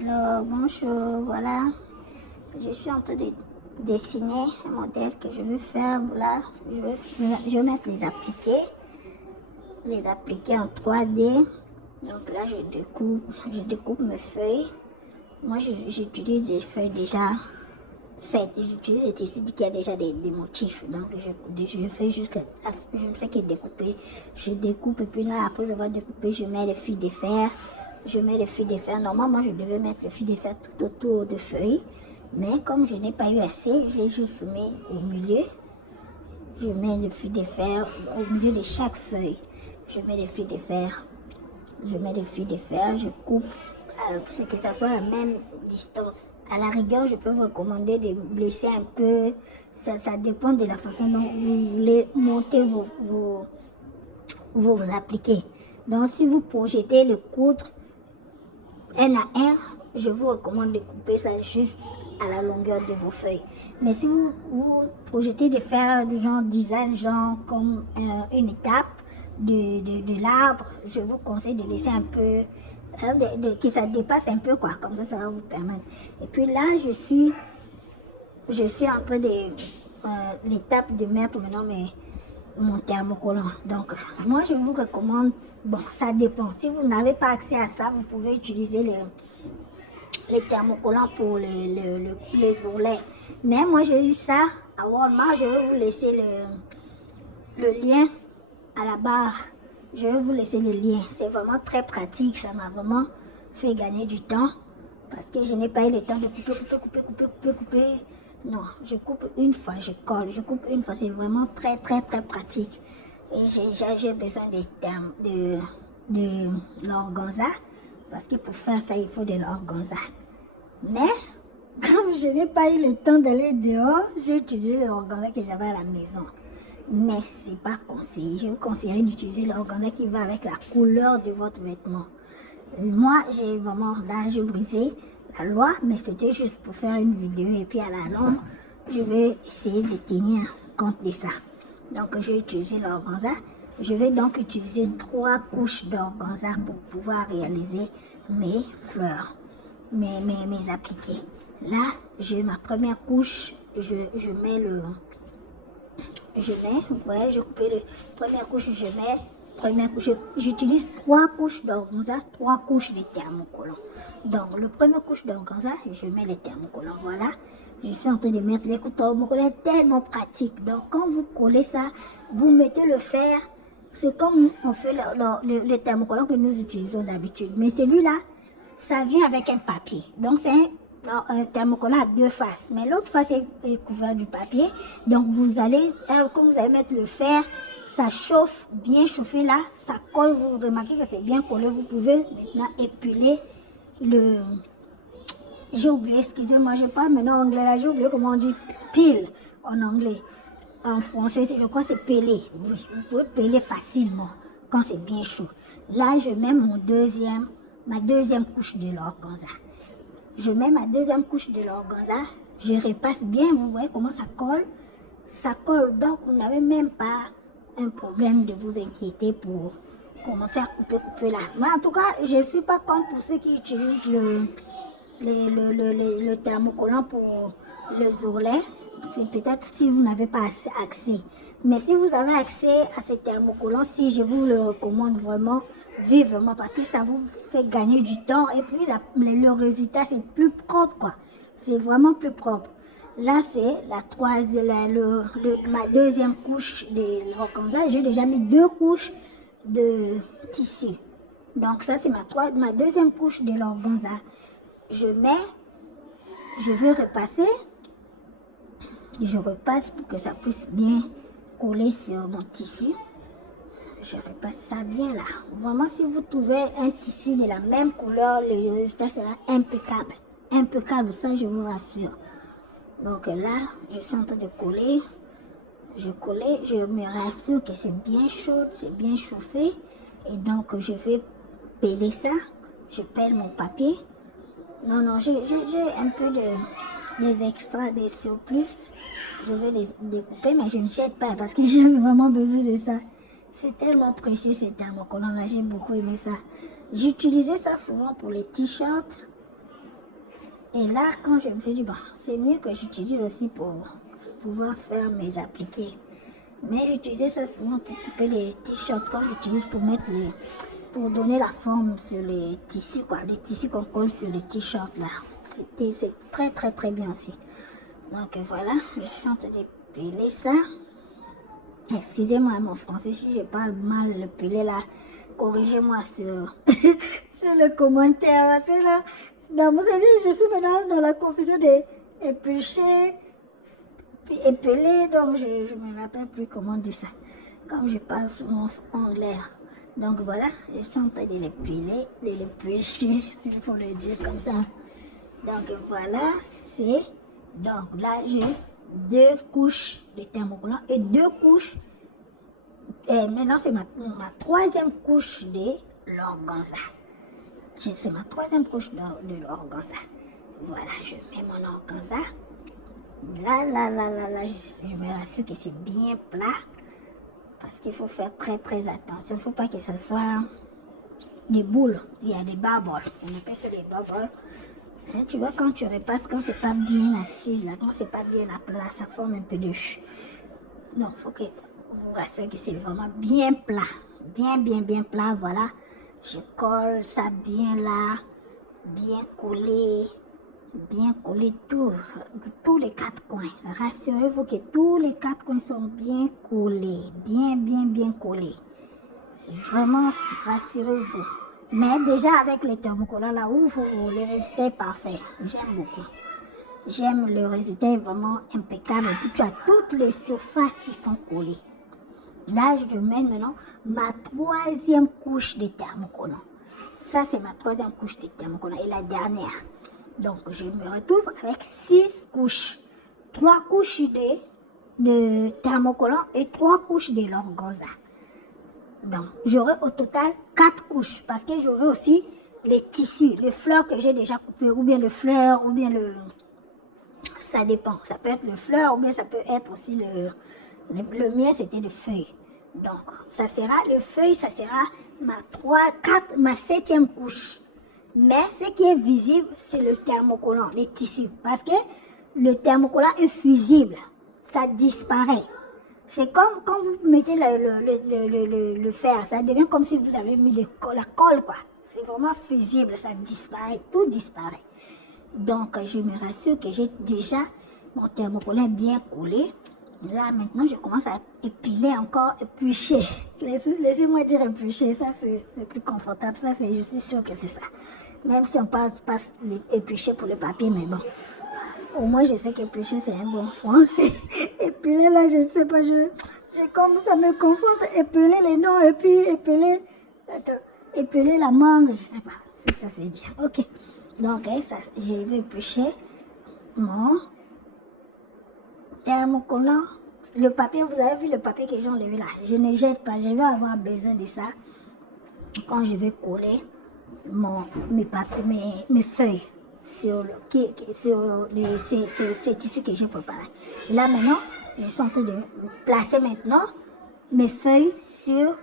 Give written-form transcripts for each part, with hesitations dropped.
Alors, bonjour, voilà. Je suis en train de dessiner un modèle que je veux faire. Voilà, je vais mettre les appliquer en 3D. Donc là, je découpe mes feuilles. Moi, j'utilise des feuilles déjà faites. J'utilise des tissus qui a déjà des motifs. Donc, je ne fais que découper. Je découpe et puis là, après avoir découpé, je mets les fils de fer. Normalement, je devais mettre le fil de fer tout autour de feuilles. Mais comme je n'ai pas eu assez, j'ai juste mis au milieu. Je mets le fil de fer au milieu de chaque feuille. Je mets les fils de fer. Je coupe, c'est que ça soit à la même distance. À la rigueur, je peux vous recommander de laisser un peu. Ça dépend de la façon dont vous voulez monter vos appliqués. Donc, si vous projetez le coudre un à un, je vous recommande de couper ça juste à la longueur de vos feuilles. Mais si vous projetez de faire du genre design, genre comme une étape de l'arbre, je vous conseille de laisser un peu, que ça dépasse un peu, quoi. Comme ça va vous permettre. Et puis là, je suis en train de l'étape de mettre maintenant mon thermocollant. Donc, moi, je vous recommande, bon, ça dépend. Si vous n'avez pas accès à ça, vous pouvez utiliser les thermocollants pour les ourlets. Mais moi, j'ai eu ça à Walmart. Je vais vous laisser le lien à la barre. Je vais vous laisser le lien. C'est vraiment très pratique. Ça m'a vraiment fait gagner du temps. Parce que je n'ai pas eu le temps de couper. Non, je coupe une fois, je colle. Je coupe une fois. C'est vraiment très, très, très pratique. Et j'ai besoin de l'organza. Parce que pour faire ça, il faut de l'organza. Mais, comme je n'ai pas eu le temps d'aller dehors, j'ai utilisé l'organza que j'avais à la maison. Mais ce n'est pas conseillé. Je vous conseillerais d'utiliser l'organza qui va avec la couleur de votre vêtement. Moi, j'ai brisé la loi, mais c'était juste pour faire une vidéo. Et puis à la longue, je vais essayer de tenir compte de ça. Donc, je vais utiliser l'organza. Je vais donc utiliser 3 couches d'organza pour pouvoir réaliser mes fleurs, mes appliqués. Là, j'ai ma première couche. Vous voyez, je coupe la première couche, j'utilise 3 couches d'organza, 3 couches de thermocollant. Donc, la première couche d'organza, je mets les thermocollants. Voilà, je suis en train de mettre les thermocollants, tellement pratique. Donc, quand vous collez ça, vous mettez le fer. C'est comme on fait les thermocollants que nous utilisons d'habitude. Mais celui-là, ça vient avec un papier. Donc, c'est un thermocollant à 2 faces. Mais l'autre face est couvert du papier. Donc, quand vous allez mettre le fer, ça chauffe, bien chauffé là, ça colle. Vous remarquez que c'est bien collé. Vous pouvez maintenant épiler j'ai oublié, excusez-moi, je parle maintenant anglais là. J'ai oublié comment on dit pile en anglais. En français, je crois que c'est peler. Oui, vous pouvez peler facilement quand c'est bien chaud. Là, je mets ma deuxième couche de l'organza. Je mets ma deuxième couche de l'organza. Je repasse bien. Vous voyez comment ça colle. Ça colle. Donc, vous n'avez même pas un problème de vous inquiéter pour commencer à couper là. Mais en tout cas, je ne suis pas comme pour ceux qui utilisent le thermocollant pour les ourlets. C'est peut-être si vous n'avez pas accès. Mais si vous avez accès à ces thermocollants, si je vous le recommande vraiment, vivement, parce que ça vous fait gagner du temps. Et puis le résultat, c'est plus propre, quoi. C'est vraiment plus propre. Là, c'est ma deuxième couche de l'organza. J'ai déjà mis 2 couches de tissu. Donc ça, c'est ma deuxième couche de l'organza. Je vais repasser. Je repasse pour que ça puisse bien coller sur mon tissu. Je repasse ça bien là. Vraiment, si vous trouvez un tissu de la même couleur, le résultat sera impeccable. Impeccable, ça je vous rassure. Donc là, je suis en train de coller. Je me rassure que c'est bien chaud, c'est bien chauffé. Et donc, je vais peler ça. Je pèle mon papier. Non, j'ai un peu des extras, des surplus. Je vais les découper, mais je ne jette pas parce que j'ai vraiment besoin de ça. C'est tellement précieux ces thermocollants là, j'ai beaucoup aimé ça. J'utilisais ça souvent pour les t-shirts, Et là, quand je me suis dit, bon, c'est mieux que j'utilise aussi pour pouvoir faire mes appliqués. Mais j'utilisais ça souvent pour couper les t-shirts quand j'utilise pour mettre pour donner la forme sur les tissus, quoi. Les tissus qu'on colle sur les t-shirts là. C'est très très très bien aussi. Donc voilà, je suis en train d'épiler ça. Excusez-moi mon français, si je parle mal le piler là, corrigez-moi sur, sur le commentaire. C'est là, dans mon avis, je suis maintenant dans la confusion d'éplucher, puis épeler, donc je ne me rappelle plus comment dire ça, comme je parle souvent anglais. Donc voilà, je suis en train de l'épiler, de l'éplucher, s'il faut le dire comme ça. Donc voilà, c'est, donc là j'ai 2 couches de thermocollant et 2 couches, et maintenant c'est ma 3e couche de l'organza. C'est ma 3e couche de l'organza. Voilà, je mets mon organza. Là, je me rassure que c'est bien plat. Parce qu'il faut faire très très attention. Il ne faut pas que ce soit des boules. Il y a des bubbles. On appelle ça des bubbles. Hein, tu vois, quand tu repasses, quand c'est pas bien assis, là, quand c'est pas bien à plat, ça forme un peu de chou. Non, il faut que vous vous rassurez que c'est vraiment bien plat. Bien plat, voilà. Je colle ça bien là, bien collé tous les 4 coins. Rassurez-vous que tous les 4 coins sont bien collés, bien collés. Vraiment, rassurez-vous. Mais déjà avec les thermocollants là, le résultat est parfait. J'aime beaucoup. J'aime le résultat, est vraiment impeccable. Et puis tu as toutes les surfaces qui sont collées. Là, je mets maintenant ma 3e couche de thermocollant. Ça, c'est ma 3e couche de thermocollant et la dernière. Donc, je me retrouve avec 6 couches. 3 couches de thermocollant et 3 couches de l'organza. Donc, j'aurai au total 4 couches parce que j'aurai aussi les tissus, les fleurs que j'ai déjà coupées, ou bien le fleur, ou bien le... Ça dépend. Ça peut être le fleur, ou bien ça peut être aussi le mien, c'était le feuille. Donc, ça sera le feuille, ça sera ma 7e couche. Mais ce qui est visible, c'est le thermocollant, les tissus. Parce que le thermocollant est fusible. Ça disparaît. C'est comme quand vous mettez le fer. Ça devient comme si vous avez mis la colle, quoi. C'est vraiment fusible, ça disparaît. Tout disparaît. Donc, je me rassure que j'ai déjà mon thermocollant bien collé. Là, maintenant, je commence à épiler encore, éplucher. Laissez-moi dire éplucher. Ça, c'est plus confortable. Ça, je suis sûre que c'est ça. Même si on passe éplucher pour le papier, mais bon. Au moins, je sais qu'éplucher, c'est un bon français. Épiler, là, je sais pas, comme ça me conforte. Épiler les noms et puis épiler la mangue, je sais pas si ça c'est dire. Ok. Donc, ça, je vais éplucher mon thermocollant. Le papier, vous avez vu le papier que j'ai enlevé là. Je ne jette pas, je vais avoir besoin de ça quand je vais coller mes feuilles sur ces tissus que j'ai préparés. Là maintenant, je suis en train de placer maintenant mes feuilles sur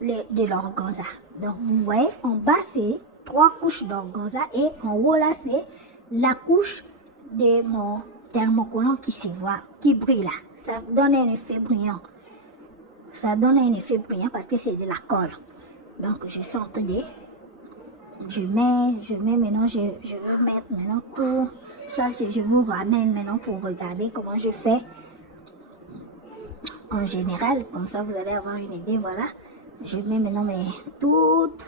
de l'organza. Donc vous voyez, en bas c'est 3 couches d'organza et en haut là c'est la couche de mon thermocollant qui se voit, qui brille là. Ça donne un effet brillant. Ça donne un effet brillant parce que c'est de la colle. Donc je suis en train de... Je mets maintenant, je veux mettre maintenant tout ça, je vous ramène maintenant pour regarder comment je fais en général, comme ça vous allez avoir une idée, voilà. Je mets maintenant toutes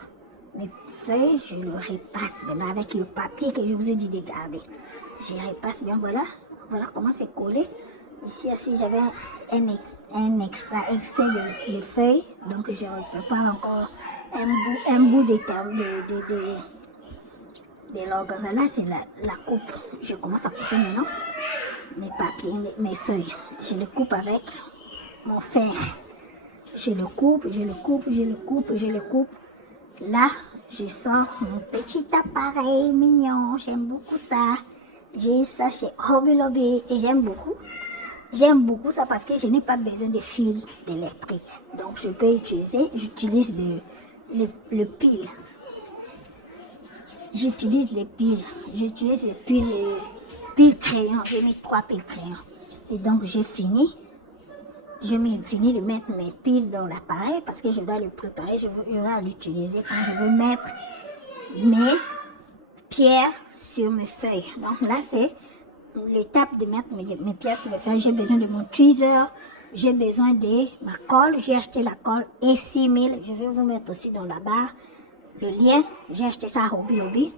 mes feuilles, je le repasse maintenant avec le papier que je vous ai dit de garder. Je repasse bien, voilà comment c'est collé. Ici j'avais un excès de feuilles, donc je prépare encore un bout de l'organza. Là, c'est la coupe. Je commence à couper maintenant mes papiers, mes feuilles. Je les coupe avec mon fer. Je le coupe. Là, je sors mon petit appareil mignon. J'aime beaucoup ça. J'ai ça chez Hobby Lobby et j'aime beaucoup. J'aime beaucoup ça parce que je n'ai pas besoin de fil électrique. Donc, je peux j'utilise le pile. j'utilise les piles. J'utilise les piles crayons. J'ai mis 3 piles crayons. Et donc, j'ai fini. J'ai fini de mettre mes piles dans l'appareil parce que je dois le préparer. Je vais l'utiliser quand je veux mettre mes pierres sur mes feuilles. Donc là, c'est l'étape de mettre mes pierres sur les feuilles. J'ai besoin de mon tweezer. J'ai besoin de ma colle. J'ai acheté la colle E6000. Je vais vous mettre aussi dans la barre le lien. J'ai acheté ça à Hobby Lobby.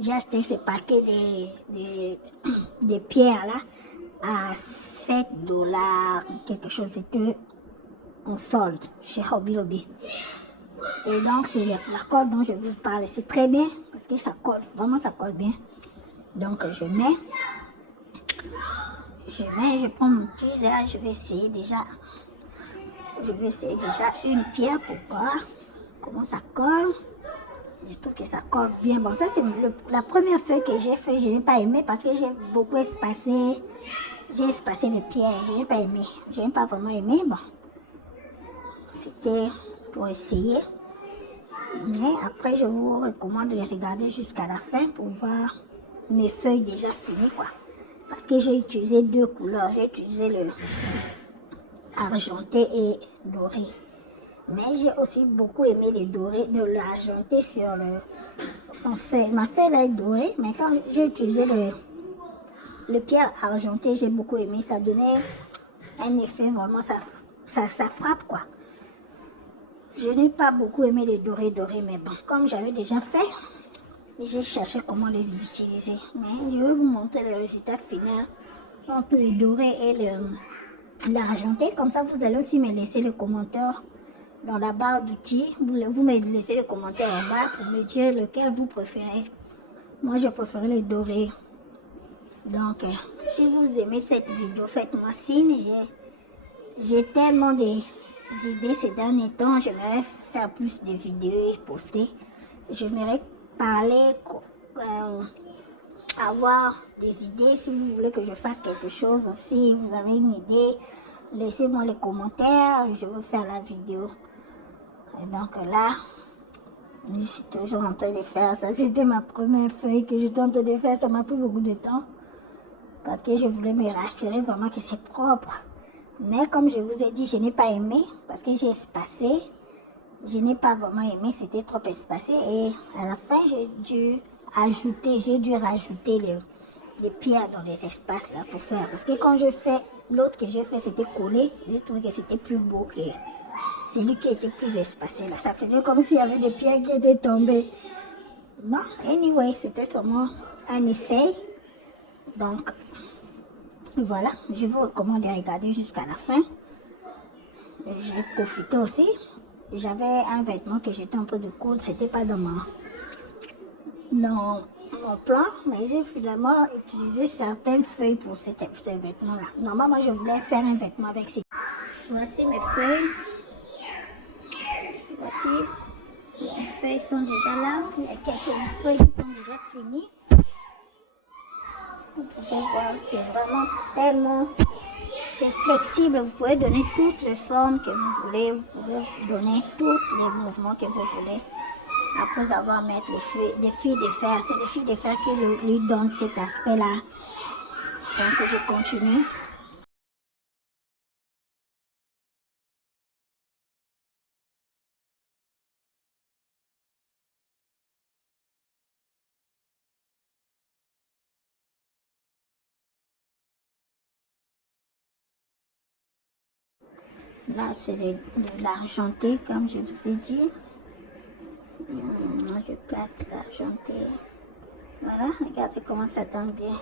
J'ai acheté ce paquet de pierres là à 7 $, quelque chose. C'était en solde chez Hobby Lobby. Et donc, c'est la colle dont je vous parle. C'est très bien parce que ça colle. Vraiment, ça colle bien. Donc, je prends mon tweezer. Je vais essayer déjà une pierre pour voir comment ça colle. Je trouve que ça colle bien. Bon, ça, c'est la première feuille que j'ai fait. Je n'ai pas aimé parce que j'ai beaucoup espacé. J'ai espacé les pierres. Je n'ai pas aimé. Je n'ai pas vraiment aimé. Bon, c'était pour essayer. Mais après, je vous recommande de les regarder jusqu'à la fin pour voir mes feuilles déjà finies, quoi. Parce que j'ai utilisé 2 couleurs. J'ai utilisé le argenté et doré. Mais j'ai aussi beaucoup aimé le doré, de l'argenté sur ma feuille là est dorée, mais quand j'ai utilisé le pierre argenté, j'ai beaucoup aimé. Ça donnait un effet vraiment, ça frappe, quoi. Je n'ai pas beaucoup aimé les dorés, mais bon, comme j'avais déjà fait, j'ai cherché comment les utiliser. Mais je vais vous montrer le résultat final entre les dorés et l'argenté. Comme ça, vous allez aussi me laisser le commentaire dans la barre d'outils. Vous me laissez le commentaire en bas pour me dire lequel vous préférez. Moi, je préfère les dorés. Donc, si vous aimez cette vidéo, faites-moi signe. J'ai tellement d'idées ces derniers temps. J'aimerais faire plus de vidéos et poster. J'aimerais parler, avoir des idées. Si vous voulez que je fasse quelque chose aussi, vous avez une idée, laissez-moi les commentaires. Je vais faire la vidéo. Et donc là, je suis toujours en train de faire ça. C'était ma première feuille que je tente de faire. Ça m'a pris beaucoup de temps. Parce que je voulais me rassurer vraiment que c'est propre. Mais comme je vous ai dit, je n'ai pas aimé. Parce que j'ai espacé. Je n'ai pas vraiment aimé. C'était trop espacé. Et à la fin, j'ai dû rajouter les pierres dans les espaces là pour faire. Parce que quand je fais, l'autre que j'ai fait, c'était collé. J'ai trouvé que c'était plus beau que celui qui était plus espacé là. Ça faisait comme s'il y avait des pierres qui étaient tombées. Bon, anyway, c'était seulement un essai. Donc, voilà, je vous recommande de regarder jusqu'à la fin. J'ai profité aussi. J'avais un vêtement que j'étais en train de coudre. C'était pas dans mon plan, mais j'ai finalement utilisé certaines feuilles pour ces vêtements-là. Normalement, je voulais faire un vêtement avec ces. Voici mes feuilles. Voici, les feuilles sont déjà là. Il y a quelques feuilles qui sont déjà finies. Vous pouvez voir, c'est vraiment tellement, c'est flexible. Vous pouvez donner toutes les formes que vous voulez. Vous pouvez donner tous les mouvements que vous voulez. Après avoir mis les fils de fer, c'est les fils de fer qui lui donnent cet aspect-là. Donc je continue. Là, c'est de l'argenté, comme je vous ai dit. Je place l'argenté. Voilà, regardez comment ça donne bien.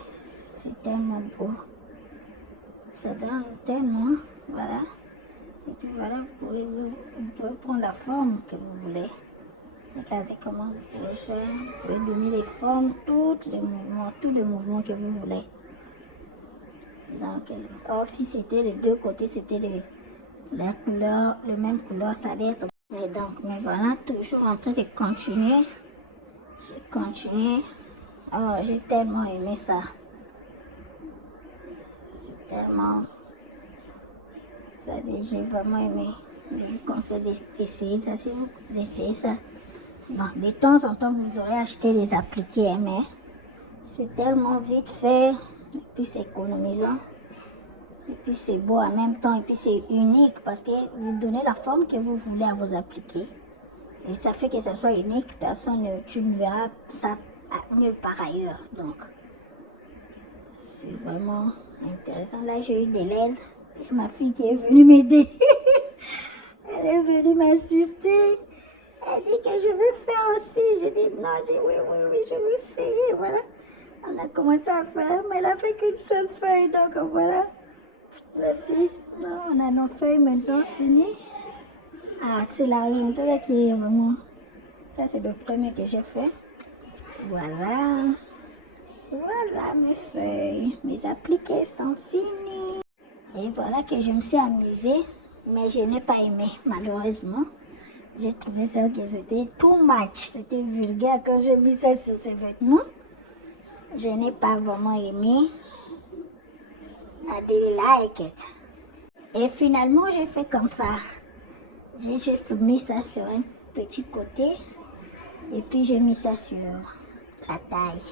C'est tellement beau. Ça donne tellement. Voilà. Et puis voilà, vous pouvez prendre la forme que vous voulez. Regardez comment vous pouvez faire. Vous pouvez donner les formes, tous les mouvements que vous voulez. Donc, or, si c'était les deux côtés, c'était la couleur, le même couleur, ça allait être. Et donc, mais voilà, toujours en train de continuer. J'ai continué. Oh, j'ai tellement aimé ça. C'est tellement. Ça, j'ai vraiment aimé. Je vous conseille d'essayer ça. Si vous essayez ça, Bon, de temps en temps, vous aurez acheté des appliqués, mais c'est tellement vite fait, et puis c'est économisant, et puis c'est beau en même temps, et puis c'est unique parce que vous donnez la forme que vous voulez à vos appliqués. Et ça fait que ça soit unique, tu ne verras ça nulle part ailleurs. Donc, c'est vraiment intéressant. Là, j'ai eu de l'aide. Et ma fille qui est venue m'aider. Elle est venue m'assister. Elle dit que je veux faire aussi. J'ai dit non, j'ai dit oui, je veux essayer. Voilà. On a commencé à faire, mais elle a fait qu'une seule feuille. Donc voilà. Voici. On a nos feuilles maintenant finies. Ah, c'est l'argenterie là qui est vraiment... Ça, c'est le premier que j'ai fait. Voilà. Voilà mes feuilles. Mes appliqués sont finis. Et voilà que je me suis amusée. Mais je n'ai pas aimé, malheureusement. J'ai trouvé ça que c'était too much. C'était vulgaire quand j'ai mis ça sur ces vêtements. Je n'ai pas vraiment aimé. I didn't like it. Et finalement, j'ai fait comme ça. J'ai juste mis ça sur un petit côté. Et puis, j'ai mis ça sur la taille.